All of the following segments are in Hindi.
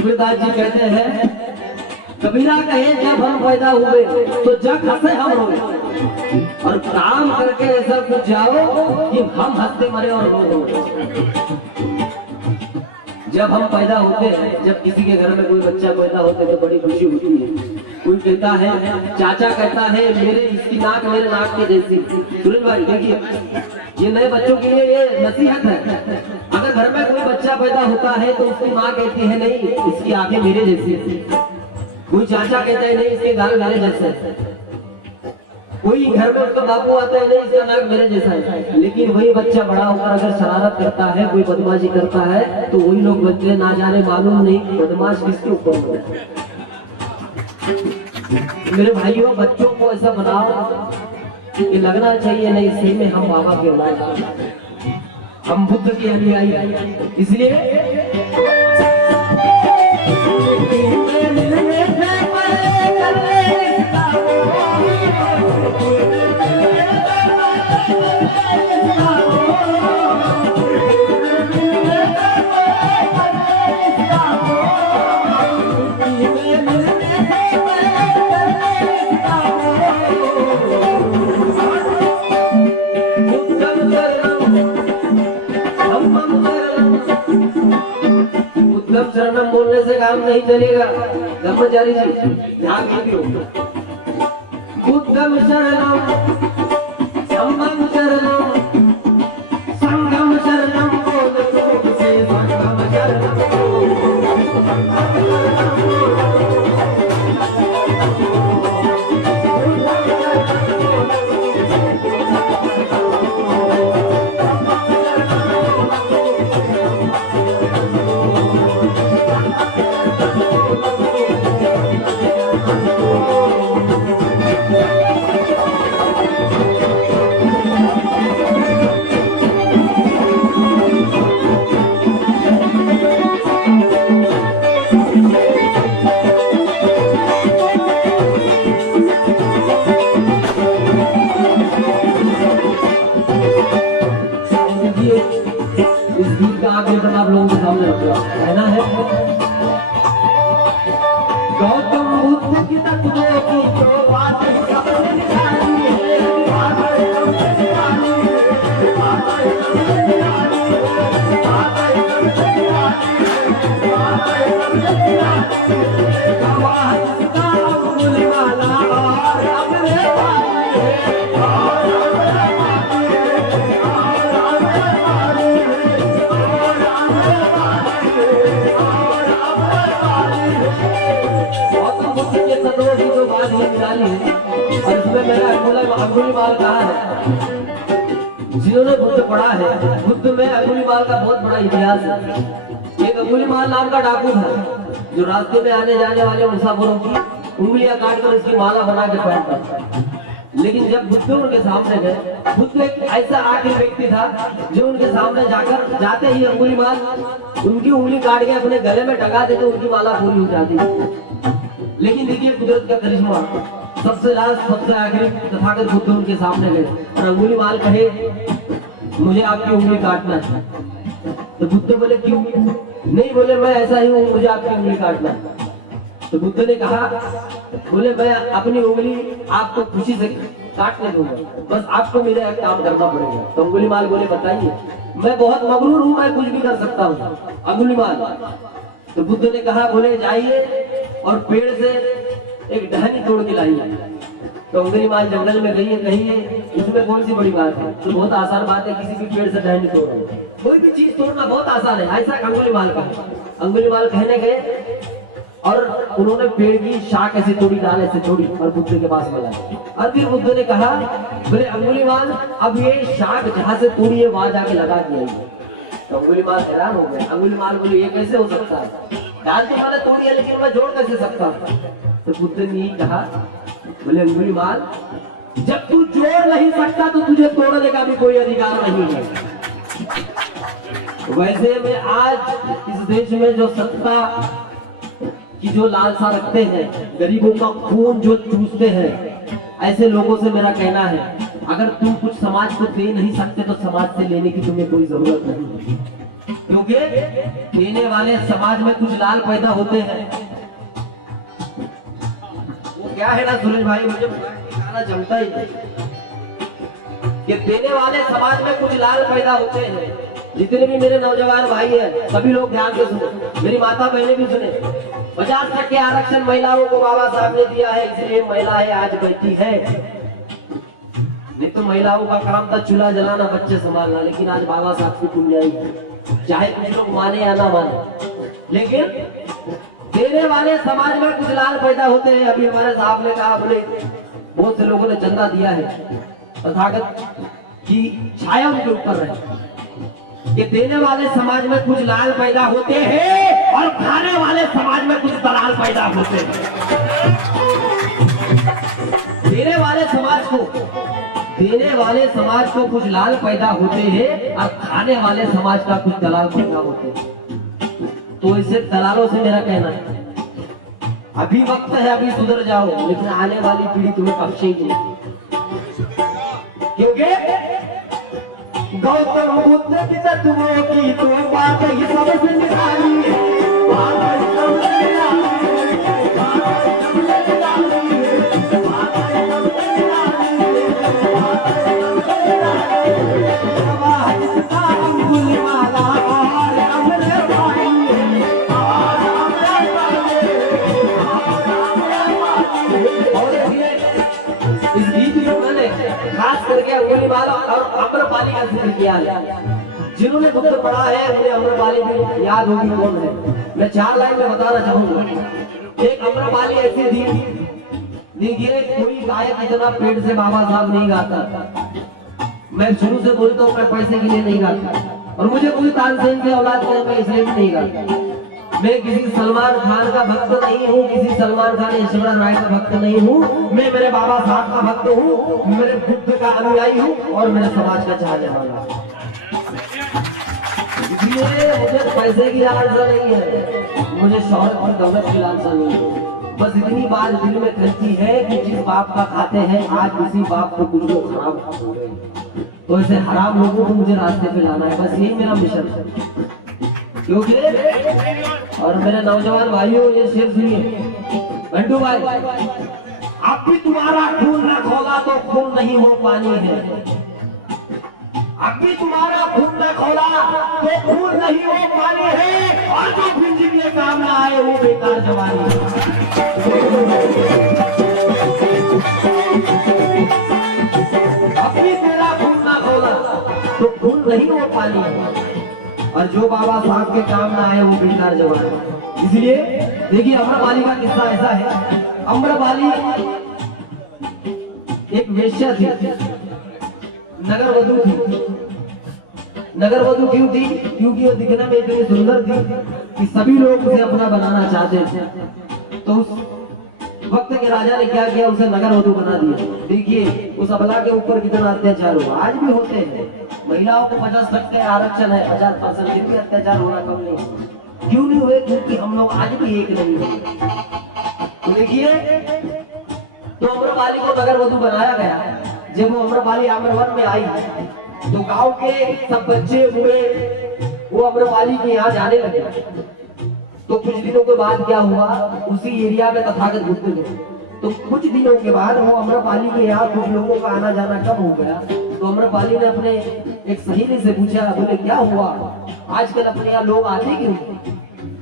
सूरदास जी कहते हैं, कबीरा कहे जब हम पैदा हुए तो जग हंसे हम रोए, और काम करके ऐसा कुछ जाओ कि हम हंसते मरे और रो रोए। जब हम पैदा होते हैं, जब किसी के घर में कोई बच्चा पैदा होता है तो बड़ी खुशी होती है। कोई कहता है, चाचा कहता है मेरे इसकी नाक मेरे नाक के जैसी। सुरेश भाई देखिए, ये नए बच्चों के लिए ये नसीहत है। अगर घर में कोई बच्चा पैदा होता है तो उसकी माँ कहती है नहीं इसकी आंखें मेरे जैसी। कोई चाचा कहता है नहीं इसके गाल मेरे जैसे। कोई घर में उसका बापू आता है नहीं इसका नाक मेरे जैसा है। लेकिन वही बच्चा बड़ा होकर अगर शरारत करता है, कोई बदमाशी करता है, तो वही लोग बच्चे ना जाने मालूम नहीं बदमाश किसके ऊपर हो है। मेरे भाइयों, बच्चों को ऐसा बनाओ कि लगना चाहिए नहीं सही में हम बाबा के औलाद, हम बुद्ध के अनुयायी। इसलिए शरणम बोलने से काम नहीं चलेगा। ब्रह्मचारी जी ध्यान दीजिए, बुद्धम शरणम संगम शरणम, संगम शरणम बोल से संगम शरणम। आप लोगों के सामने कहना है, गौतम बुद्ध की तत्वों की जो बात सबने निकाली है, और इसमें मेरा अंगुलीमाल कहा है। जिन्होंने बुद्ध पढ़ा है, बुद्ध में अंगुलीमाल का बहुत बड़ा इतिहास है। एक अंगुलीमाल नाम का डाकू था जो रास्ते में आने जाने वाले मुसाफिरों की उंगलियां काट कर उसकी माला बना के पहनता था। लेकिन जब बुद्ध उनके सामने गए, बुद्ध एक ऐसा आखिरी व्यक्ति था जो उनके सामने जाकर जाते ही अंगुलीमाल उनकी उंगली काट के अपने गले में टंगा देते, उनकी माला पूरी हो जाती। लेकिन देखिए कुदरत का करिश्मा, सबसे लास्ट सबसे आखिरी तथागत बुद्ध उनके सामने गए और अंगुलीमाल कहे मुझे आपकी उंगली काटना है। तो बुद्ध बोले क्यों? नहीं बोले मैं ऐसा ही हूँ, मुझे आपकी उंगली काटना है। तो बुद्ध ने कहा, बोले मैं अपनी उंगली आपको खुशी से काटने दूंगा, बस आपको मेरा एक काम करना पड़ेगा। तो अंगुलीमाल बोले बताइए। मैं बहुत मगरूर हूँ, मैं कुछ भी कर सकता हूँ। अंगुलीमाल तो बुद्ध ने कहा, बोले जाइए और पेड़ से एक टहनी तोड़ के लाइए। तो अंगुलीमाल जंगल में गई है, कहिए इसमें कौन सी बड़ी बात है? तो बहुत आसान बात है, किसी भी पेड़ से टहनी तोड़ना, कोई भी चीज तोड़ना बहुत आसान है, ऐसा अंगुलीमाल का। अंगुलीमाल कहने गए और उन्होंने पेड़ की शाख ऐसे तोड़ी, डाल ऐसे तोड़ी और बुद्ध के पास में लाई। और फिर बुद्ध ने कहा, बोले अंगुलीमाल अब ये शाख जहाँ से तोड़ी है वहां जाके लगा दिया। तो अंगुलीमाल हैरान हो गए। अंगुलीमाल बोले ये कैसे हो सकता है? डाल तो मैंने तोड़ी है लेकिन मैं जोड़ कैसे सकता हूँ? तो बुद्ध ने कहा, बोले अंगुलीमाल जब तू जोड़ नहीं सकता तो तुझे तोड़ने का भी कोई अधिकार नहीं है। वैसे में आज इस देश में जो सत्ता की जो लालसा रखते हैं, गरीबों का खून जो चूसते हैं, ऐसे लोगों से मेरा कहना है, अगर तुम कुछ समाज को दे नहीं सकते तो समाज से लेने की तुम्हें कोई जरूरत नहीं है। क्योंकि देने वाले समाज में कुछ लाल पैदा होते हैं। वो क्या है ना सुरेश भाई, मुझे गाना जमता ही नहीं कि देने वाले समाज में कुछ लाल पैदा होते हैं। जितने भी मेरे नौजवान भाई हैं सभी लोग ध्यान से सुने, मेरी माता बहनें भी सुने। 50% आरक्षण महिलाओं को बाबा साहब ने दिया है, इसलिए महिलाएं आज बैठी है। नहीं तो महिलाओं का काम था चूल्हा जलाना, बच्चे संभालना, लेकिन आज बाबा साहब की पुण्याई है, चाहे कुछ लोग माने या ना माने। लेकिन देने वाले समाज में कुछ लाल पैदा होते हैं। अभी हमारे साहब ने कहा, बोले बहुत से लोगों ने चंदा दिया है, तथागत की छाया उनके ऊपर रहे कि देने वाले समाज में कुछ लाल पैदा होते हैं और खाने वाले समाज में कुछ दलाल पैदा होते हैं। देने वाले समाज को कुछ लाल पैदा होते हैं और खाने वाले समाज का कुछ दलाल पैदा होते हैं। तो इसे दलालों से मेरा कहना है, अभी वक्त है, अभी सुधर जाओ, लेकिन आने वाली पीढ़ी तुम्हें बख्शेगी नहीं। क्योंकि गौतम बुद्ध की तत्वों की तो बात ही सबसे निराली है। खास करके अंगुलीमाला और आम्रपाली का जिक्र किया है। जिन्होंने बुद्ध पढ़ा है उन्हें आम्रपाली भी याद होगी कौन है। मैं 4 लाइन में बताना चाहूंगा। एक आम्रपाली ऐसी थी, देखिए कोई गायक इतना पेट से बाबा साहब नहीं गाता। मैं शुरू से बोलता हूँ, मैं पैसे के लिए नहीं गाता और मुझे कोई तानसेन से औलाद नहीं, मैं इसलिए भी नहीं गाता। मैं किसी सलमान खान का भक्त नहीं हूँ, किसी सलमान खान ऐश्वर्या राय का भक्त नहीं हूँ। मैं मेरे बाबा साहब का भक्त हूँ, मेरे बुद्ध का अनुयायी हूँ और मेरे समाज का चाहने वाला। इसलिए मुझे पैसे की लालसा नहीं है, मुझे शौहरत और दौलत की लालसा नहीं है। बस इतनी बात दिल में कहती है कि जिस बाप का खाते हैं आज उसी बाप को कुछ लोग खराब हो गए, तो ऐसे हराम लोगों को मुझे रास्ते पे लाना है। बस यही मेरा मिशन है। क्योंकि और मेरे नौजवान भाइयों ये शेर सुनिए, बंटू भाई, अब भी तुम्हारा खून न खोला तो खून नहीं हो पानी है। अब भी तुम्हारा खून न खोला तो खून नहीं हो पानी है, और जो भिंजी के काम ना आए वो बेकार जवानी है। अब भी तेरा खून न खोला तो खून नहीं हो पानी है, और जो बाबा साहब के काम ना आए वो बेकार जवान है। इसलिए देखिए अम्रपाली का किस्सा ऐसा है। अम्रपाली एक वेश्या थी, नगर वधू थी। नगर वधू क्यों थी? क्योंकि वो दिखने में इतनी सुंदर थी कि सभी लोग उसे अपना बनाना चाहते थे। तो उस वक्त के राजा ने क्या किया, उसे नगर वधू बना दिया। देखिए उस अबला के ऊपर कितना अत्याचार हुआ, आज भी होते हैं। महिलाओं को 50% आरक्षण है, 50% भी अत्याचार होना कम नहीं। क्यों नहीं हुए? क्योंकि हम लोग आज भी एक नहीं है। तो देखिए, तो अम्रपाली को नगर वधू बनाया गया। जब वो अम्रपाली आम्रवन में आई तो गांव के सब बच्चे बूढ़े वो अम्रपाली के यहाँ जाने लगे। तो कुछ दिनों के बाद क्या हुआ, उसी एरिया में तथागत बुद्ध थे। तो कुछ दिनों के बाद वो अम्रपाली के यहाँ कुछ लोगों का आना जाना कम हो गया। तो अम्रपाली ने अपने एक सहेली से पूछा, बोले क्या हुआ, आजकल अपने यहाँ लोग आते क्यों?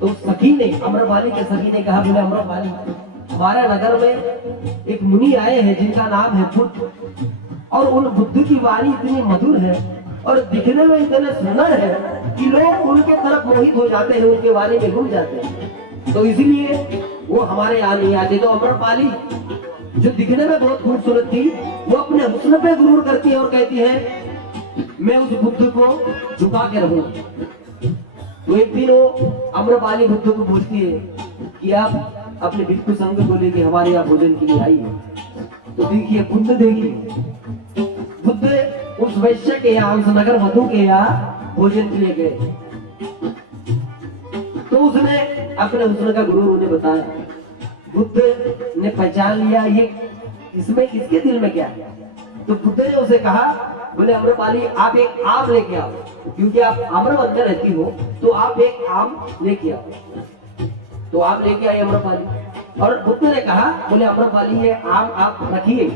तो सखी ने, अम्रपाली के सखी ने कहा, बोले अम्रपाली, हमारे नगर में एक मुनि आए हैं जिनका नाम है बुद्ध, और उन बुद्ध की वाणी इतनी मधुर है और दिखने में इतने सुंदर है कि लोग उनके तरफ मोहित हो जाते हैं, उनके वाणी में घुस जाते हैं। तो इसलिए वो हमारे यहाँ नहीं आते। तो अम्रपाली जो दिखने में बहुत खूबसूरत थी, वो अपने हुस्न पे गुरूर करती है और कहती है मैं उस बुद्ध को झुका के रहूं। तो एक दिन वो अम्रपाली बुद्ध को पूछती है कि आप अपने भिक्षु संघ को लेके हमारे यहाँ भोजन के लिए आई है। तो देखिए बुद्ध, देखिए बुद्ध उस वैश्य के यहाँ, उस नगर वधू के यहाँ भोजन के लिए गए। तो उसने अपने हुस्न का गुरूर उन्हें बताया। बुद्ध ने पहचान लिया ये इसमें इसके दिल में क्या है। तो बुद्ध ने उसे कहा बोले अम्रपाली आप एक आम लेके आओ, क्योंकि आप आम्रवन में रहती हो तो आप एक आम लेके आओ। तो आम लेके आई अम्रपाली, और बुद्ध ने कहा बोले अम्रपाली ये आम आप रखिए,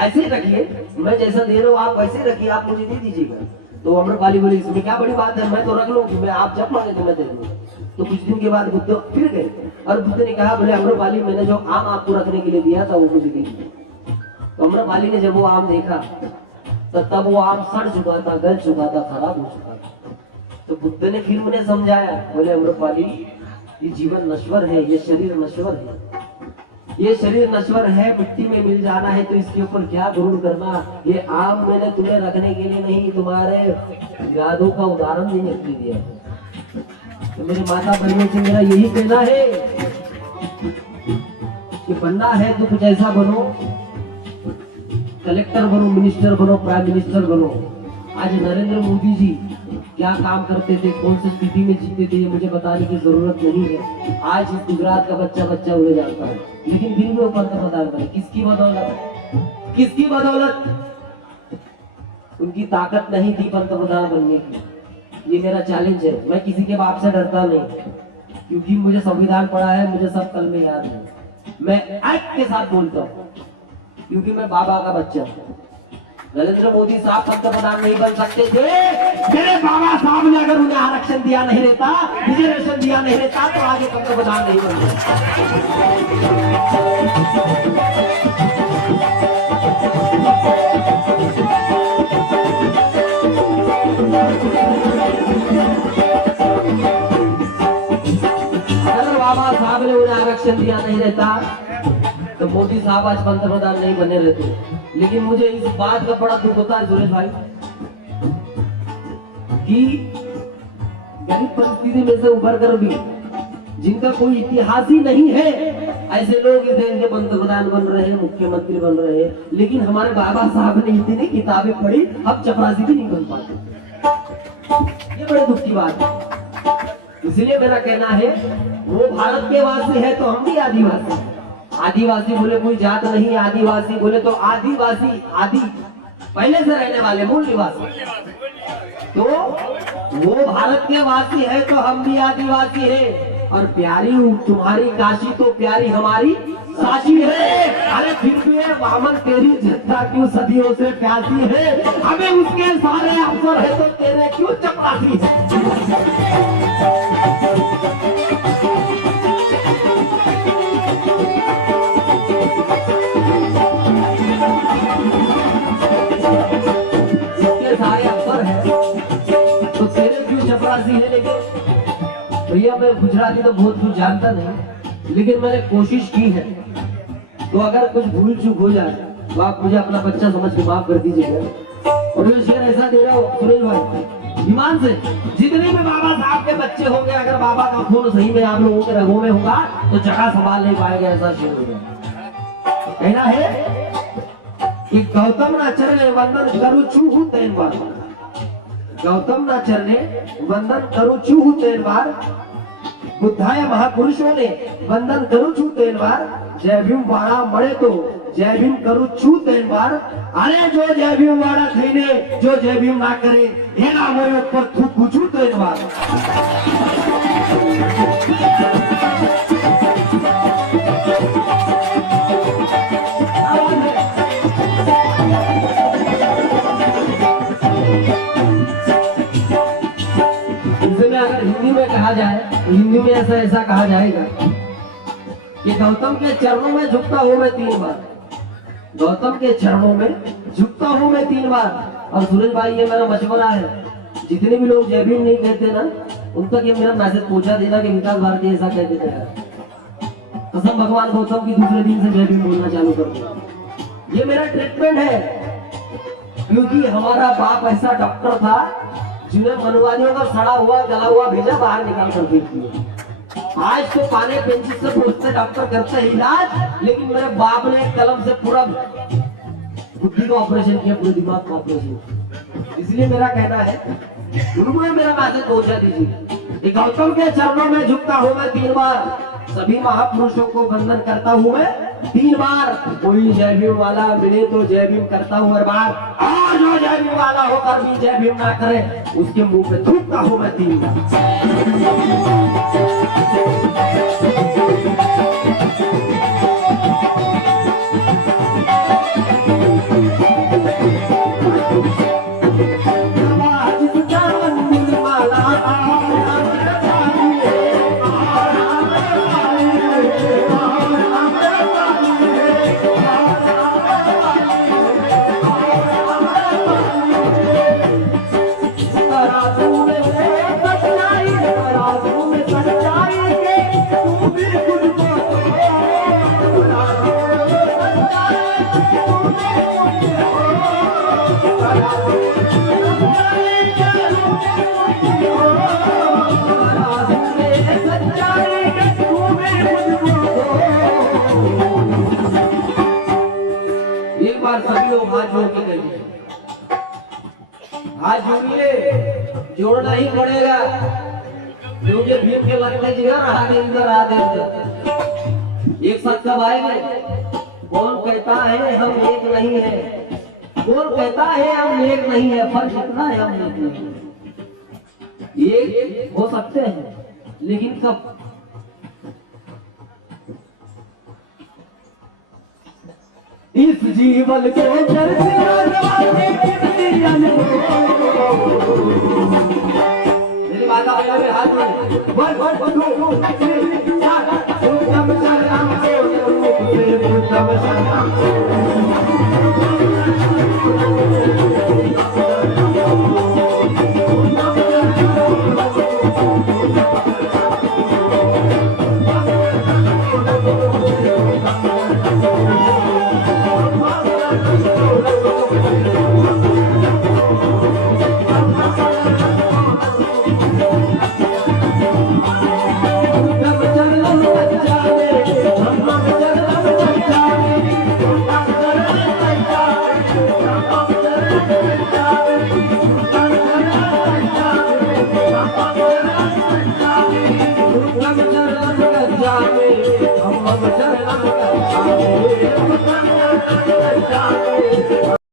ऐसे ही रखिए, मैं जैसा दे रहा हूँ आप वैसे रखिए, आप मुझे दे दीजिएगा। तो अम्रपाली बोले इसमें क्या बड़ी बात है, मैं तो रख लूंगी, मैं आप जब मांगे तो मैं दे दूंगा। तो कुछ दिन के बाद बुद्ध फिर गए और बुद्ध ने कहा बोले अम्रपाली मैंने जो आम आपको रखने के लिए दिया था वो मुझे दे दीजिए। तो अम्रपाली ने जब वो आम देखा तो तब वो आम सड़ चुका था, गल चुका था, खराब हो चुका था। तो बुद्ध ने फिर उन्हें समझाया, बोले अम्रपाली ये जीवन नश्वर है, ये शरीर नश्वर है, ये शरीर नश्वर है, मिट्टी में मिल जाना है, तो इसके ऊपर क्या गुरूर करना। ये आम मैंने तुम्हें रखने के लिए नहीं, तुम्हारे यादों का उदाहरण देने के लिए दिया। तो मेरे माता बहनों से मेरा यही कहना है कि बनना है तो कुछ ऐसा बनो, कलेक्टर बनो, मिनिस्टर बनो, प्राइम मिनिस्टर बनो। आज नरेंद्र मोदी जी क्या काम करते थे, कौन सी स्थिति में जीते थे, ये मुझे बताने की जरूरत नहीं है। आज इस गुजरात का बच्चा उन्हें जानता है, लेकिन फिर भी वो पंतप्रधान बने, किसकी बदौलत, किसकी बदौलत? उनकी ताकत नहीं थी पंतप्रधान बनने की। ये मेरा चैलेंज है, मैं किसी के बाप से डरता नहीं, क्योंकि मुझे संविधान पढ़ा है, मुझे सब कल में याद है। मैं एक्ट के साथ बोलता हूँ, क्योंकि मैं बाबा का बच्चा हूँ। नरेंद्र मोदी साहब पंतप्रधान नहीं बन सकते थे, मेरे बाबा साहब ने अगर उन्हें आरक्षण दिया नहीं रहता, रिजर्वेशन दिया नहीं रहता, तो आगे पंतप्रधान नहीं बन अगर बाबा साहब ने उन्हें आरक्षण दिया नहीं रहता तो मोदी साहब आज पंतप्रधान नहीं बने रहते। लेकिन मुझे इस बात का बड़ा दुख होता है सुरेश भाई कि गरीब परिस्थिति में से उभर कर भी जिनका कोई इतिहास ही नहीं है, ऐसे लोग इस देश के पंतप्रधान बन रहे हैं, मुख्यमंत्री बन रहे हैं। लेकिन हमारे बाबा साहब ने इतनी किताबें पढ़ी, अब चपरासी भी नहीं बन पाते। ये बड़े दुख की बात है। इसलिए मेरा कहना है वो भारत के वासी है तो हम भी आदिवासी। आदिवासी बोले कोई जात नहीं, आदिवासी बोले तो आदिवासी, आदि पहले से रहने वाले, मूल निवासी। तो वो भारत के वासी है तो हम भी आदिवासी है। और प्यारी तुम्हारी काशी तो प्यारी हमारी साची है। अरे फिर भी वामन तेरी जत्था क्यों सदियों से प्यासी है, हमें उसके सारे अवसर है तो तेरे क्यों चपरासी है। है, लेकिन भैया मैं गुजराती तो बहुत कुछ जानता नहीं, लेकिन मैंने कोशिश की है। तो अगर कुछ भूल चूक हो जाए तो आप मुझे अपना बच्चा समझ के माफ कर दीजिएगा। और ये शेर ऐसा दे रहा हूँ सुरेश भाई, ईमान से जितने भी बाबा साहब के बच्चे होंगे, अगर बाबा का खून सही में आप लोगों के रगों में होगा तो जगह संभाल नहीं पाएगा, ऐसा शेर होगा। कहना है कि गौतम ना चरणे वंदन करू चूहू तेन बार, गौतम ना चरणे वंदन करू चूहू तेन बार, बुद्धाय महापुरुषों ने वंदन करू छू तेन बार, जय भीम वाड़ा मरे तो जय भीम करू छू तेन बार। अरे जो जय भीम वाड़ा थईने जो जय भीम ना करे एना मोय ऊपर थूकू छू तेन बार। अगर हिंदी में कहा जाए तो हिंदी में ऐसा कहा जाएगा कि गौतम के चरणों में झुकता हूं मैं 3 बार, गौतम के चरणों में झुकता हूं मैं 3 बार। और सुरेश भाई ये मेरा मशवरा है, जितने भी लोग जय भीम नहीं कहते ना, उन तक ये मेरा मैसेज पहुंचा देना कि विकास भारती ऐसा कहते थे। कसम भगवान गौतम की दूसरे दिन से जय भीम बोलना चालू कर दो। ये मेरा ट्रीटमेंट है, क्योंकि हमारा बाप ऐसा डॉक्टर था जिन्हें मनवादियों का सड़ा हुआ जला हुआ भेजा बाहर निकाल कर फेंक दिया। आज तो पाने पेंसिल से पूछते डॉक्टर करते हैं इलाज, लेकिन मेरे बाप ने कलम से पूरा बुद्धि का ऑपरेशन किया, पूरे दिमाग का ऑपरेशन। इसलिए मेरा कहना है उनको मेरा मैसेज पहुंचा दीजिए। गौतम के चरणों में झुकता हूं मैं 3 बार, सभी महापुरुषों को वंदन करता हूँ मैं 3 बार। कोई जय भीम वाला मिले तो जय भीम करता हूँ हर बार, और जो जय भीम वाला होकर भी जय भीम ना करे उसके मुंह पे थूकता हूँ मैं 3 बार। सभी लोग हाथ जोड़ के कहिए, हाथ जोड़िए, जोड़ना ही पड़ेगा क्योंकि भीम के लगते जिगर आगे इधर आधे एक साथ कब आएंगे। कौन कहता है हम एक नहीं है, कौन कहता है हम एक नहीं है, फर्क इतना है हम एक नहीं है। एक हो सकते हैं लेकिन कब? इस जीवन के मेरी बात आप हाथ